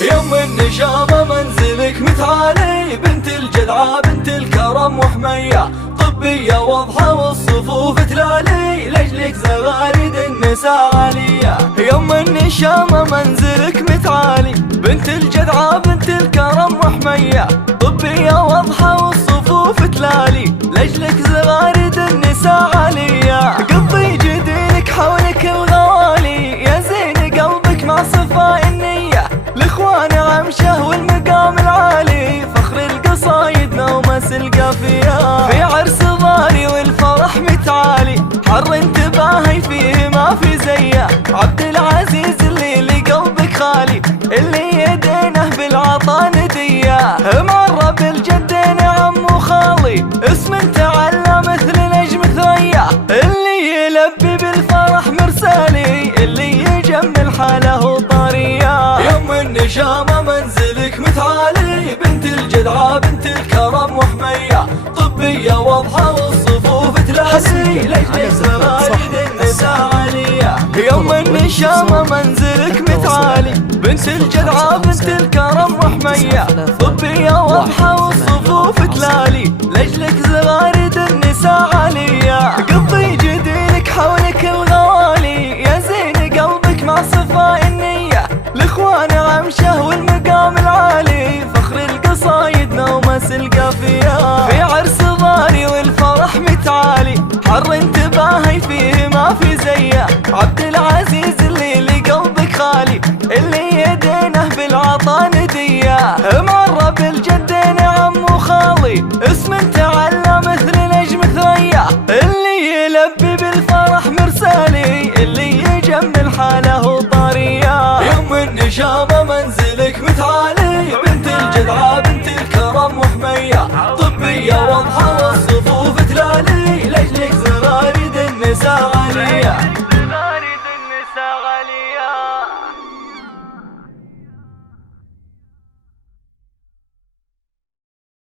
يوم النشامة منزلك متعالي، بنت الجدعة بنت الكرم وحمية، طبية واضحة والصفوف تلالي، لجلك زغاريد النساء عالية. يوم النشامة منزلك متعالي، بنت الجدعة بنت الكرم وحمية، طبية واضحة والصفوف تلالي، لجلك زغاريد النساء عالية. قضي جدينك حولك الغوالي، يا زين قلبك مع صفاء النية، الاخوان عمشه والمقام العالي، فخر القصايد نومس القافية. في عرس ضاري والفرح متعالي، حر انتباهي فيه ما في زيه، عبد العزيز اللي لقلبك خالي، اللي يدينه بالعطا نديه، معرب الجدين عم وخالي، اسم تعلى مثل نجم ثريا، اللي يلبي بالفرح مرسالي، اللي يجمل حاله طريا. يوم النشامة منزلك متعالي، بنت الجدعة بنت الكرم وحمية، طبية واضحة والصفوف تلالي، لجلك زغاريد النساء عالية. يوم النشامة منزلك متعالي، بنت الجدعة بنت الكرم وحمية، طبية واضحة والصفوف تلالي، لجلك زغاريد النساء عالية. قضي جدينك حولك الغوالي، يا زين قلبك مع صفاء النية، الاخوان عمشه والمقام العالي، فخر القصايد نومس القافية. في عرس ضاري والفرح متعالي، حر انتباهي فيه ما في زيه، عبد العزيز اللي لقلبك خالي، اللي يدينه بالعطا نديه، معرب الجدين عم وخالي، اسم تعلى مثل نجم ثريا، اللي يلبي بالفرح مرسالي، اللي يجمل حاله طريا. يوم النشامة منزل